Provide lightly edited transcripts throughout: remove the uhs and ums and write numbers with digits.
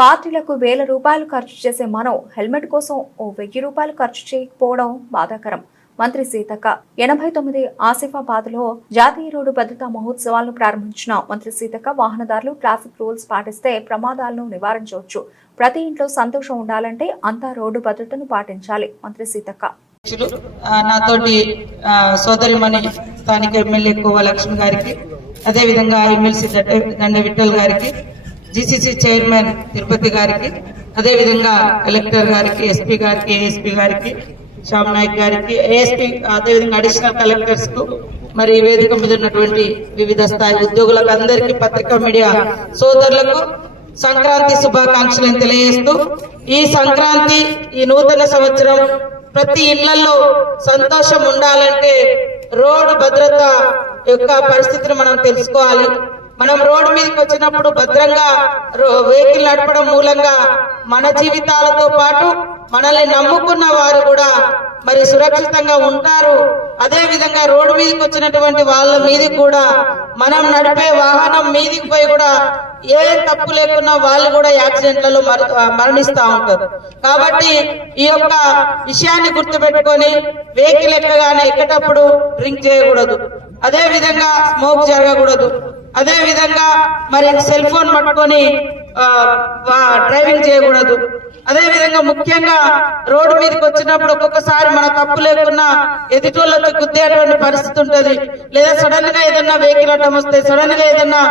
పార్టీలకు వేల రూపాయలు ఖర్చు చేసే మనం హెల్మెట్ కోసం ఓ 1000 రూపాయలు ఖర్చు చేయకపోవడం బాధాకరం. మంత్రి సీతక్క 89 ఆసిఫాబాద్లో జాతీయ రోడ్డు భద్రతా మహోత్సవాలను ప్రారంభించిన మంత్రి సీతక్క వాహనదారులు ట్రాఫిక్ రూల్స్ పాటిస్తే ప్రమాదాలను నివారించవచ్చు. ప్రతి ఇంట్లో సంతోషం ఉండాలంటే అంతా రోడ్డు భద్రతను పాటించాలి. మంత్రి సీతక్క నాతోటి సోదరిమణి స్థానిక ఎమ్మెల్యే కోవ లక్ష్మి గారికి, అదేవిధంగా ఎమ్మెల్సీ దండ విఠల్ గారికి, జీసీసీ చైర్మన్ తిరుపతి గారికి, అదేవిధంగా కలెక్టర్ గారికి, ఎస్పీ గారికి, ఏఎస్పీ గారికి, శ్యామ్ నాయక్ గారికి, ఏఎస్పీ, అదేవిధంగా అడిషనల్ కలెక్టర్స్ కు, మరి వేదిక మీద ఉన్నటువంటి వివిధ స్థాయి ఉద్యోగులకు అందరికీ, పత్రికా మీడియా సోదరులకు సంక్రాంతి శుభాకాంక్షలను తెలియజేస్తూ, ఈ సంక్రాంతి, ఈ నూతన సంవత్సరం ప్రతి ఇళ్లలో సంతోషం ఉండాలంటే రోడ్డు భద్రత యొక్క పరిస్థితిని మనం తెలుసుకోవాలి. మనం రోడ్డు మీదకి వచ్చినప్పుడు భద్రంగా వెహికల్ నడపడం మూలంగా మన జీవితాలతో పాటు మనల్ని నమ్ముకున్న వారు కూడా మరి సురక్షితంగా ఉంటారు. అదే విధంగా రోడ్డు మీదకి వచ్చినటువంటి వాళ్ళ మీదకి కూడా మనం నడిపే వాహనం మీదకి పోయి కూడా ఏ తప్పు లేకున్నా వాళ్ళు కూడా యాక్సిడెంట్లలో మరణిస్తూ ఉంటారు. కాబట్టి ఈ యొక్క విషయాన్ని గుర్తుపెట్టుకొని వెహికల్ ఎక్కేటప్పుడు డ్రింక్ చేయకూడదు, అదే విధంగా స్మోక్ జరగకూడదు, అదే విధంగా మరి సెల్ ఫోన్ పట్టుకొని డ్రైవింగ్ చేయకూడదు. అదే విధంగా ముఖ్యంగా రోడ్డు మీదకి వచ్చినప్పుడు ఒక్కొక్కసారి మన తప్పు లేకున్నా ఎదుటోళ్ళకి గుద్దేటువంటి పరిస్థితి ఉంటది, లేదా సడన్ గా ఏదన్నా వెహికల్ అడ్డం వస్తుంది, సడన్ గా ఏదన్నా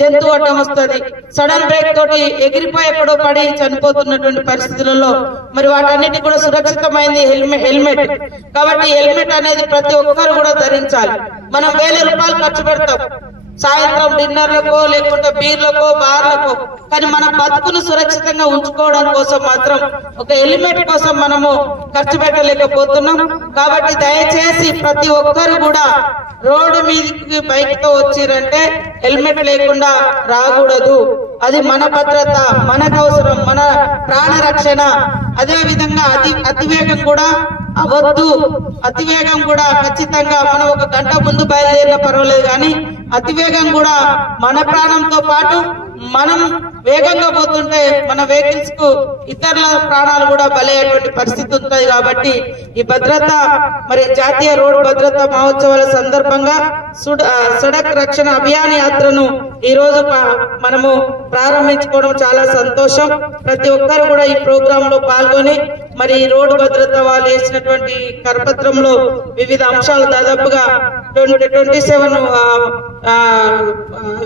జంతువు అడ్డం వస్తుంది, సడన్ బ్రేక్ తోటి ఎగిరిపోయి ఎక్కడో పడి చనిపోతున్నటువంటి పరిస్థితులలో మరి వాటన్నిటి కూడా సురక్షితమైంది హెల్మెట్. కాబట్టి హెల్మెట్ అనేది ప్రతి ఒక్కరు కూడా ధరించాలి. మనం 1000 రూపాయలు ఖర్చు పెడతాం సాయంత్రం డిన్నర్లకో, లేకుంటే బీర్లకో, బార్లకో, కానీ మన బతుకును సురక్షితంగా ఉంచుకోవడం కోసం మాత్రం ఒక హెల్మెట్ కోసం మనము ఖర్చు పెట్టలేకపోతున్నాం. కాబట్టి దయచేసి ప్రతి ఒక్కరు కూడా రోడ్డు మీదకి బైక్ తో వచ్చిరంటే హెల్మెట్ లేకుండా రాకూడదు. అది మన భద్రత, మనకు అవసరం, మన ప్రాణ రక్షణ. అదే విధంగా అతివేగం కూడా అవద్దు. అతివేగం కూడా ఖచ్చితంగా మనం 1 గంట ముందు బయలుదేరినా పర్వాలేదు, కానీ అతివేగం కూడా మన ప్రాణంతో పాటు మనం వేగంగా పోతుంటే మన వెహికల్స్ కు ఇతరుల ప్రాణాలు కూడా బలయ్యేటువంటి పరిస్థితి ఉంటుంది. కాబట్టి ఈ భద్రత మరి జాతీయ రోడ్డు భద్రతా మహోత్సవాల సందర్భంగా సడక్ రక్షణ అభియాన్ యాత్రను ఈ రోజు మనము ప్రారంభించుకోవడం చాలా సంతోషం. ప్రతి ఒక్కరు కూడా ఈ ప్రోగ్రామ్ లో పాల్గొని మరి రోడ్డు భద్రత వాళ్ళు వేసినటువంటి కరపత్రంలో వివిధ అంశాలు దాదాపుగా 27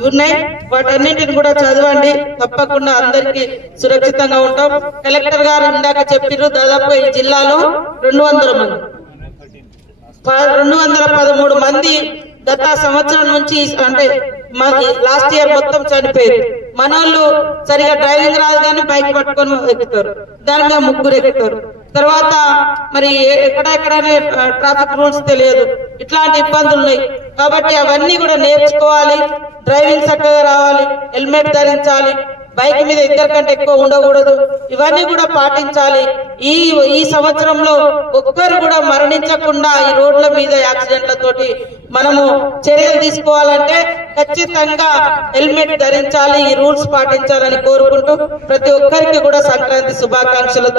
ఉన్నాయి. వాటన్నింటిని కూడా చదవండి, తప్పకుండా అందరికీ సురక్షితంగా ఉంటాం. కలెక్టర్ గారు ఇందాక చెప్పారు, దాదాపు ఈ జిల్లాలో 213 మంది గత సంవత్సరం నుంచి, అంటే లాస్ట్ ఇయర్ మొత్తం చనిపోయారు. మనోళ్ళు సరిగా డ్రైవింగ్ రాదు కానీ బైక్ పట్టుకొని ఎక్కుతారు, దాని మీద 3 ఎక్కుతారు. తర్వాత మరి ఎక్కడెక్కడనే ట్రాఫిక్ రూల్స్ తెలియదు, ఇట్లాంటి ఇబ్బందులు ఉన్నాయి. కాబట్టి అవన్నీ కూడా నేర్చుకోవాలి, డ్రైవింగ్ చక్కగా రావాలి, హెల్మెట్ ధరించాలి, బైక్ మీద 2 కంటే ఎక్కువ ఉండకూడదు, ఇవన్నీ కూడా పాటించాలి. ఈ సంవత్సరంలో ఒక్కరు కూడా మరణించకుండా ఈ రోడ్ల మీద యాక్సిడెంట్లతోటి మనము చర్యలు తీసుకోవాలంటే ఖచ్చితంగా హెల్మెట్ ధరించాలి, ఈ రూల్స్ పాటించాలని కోరుకుంటూ ప్రతి ఒక్కరికి కూడా సంక్రాంతి శుభాకాంక్షలతో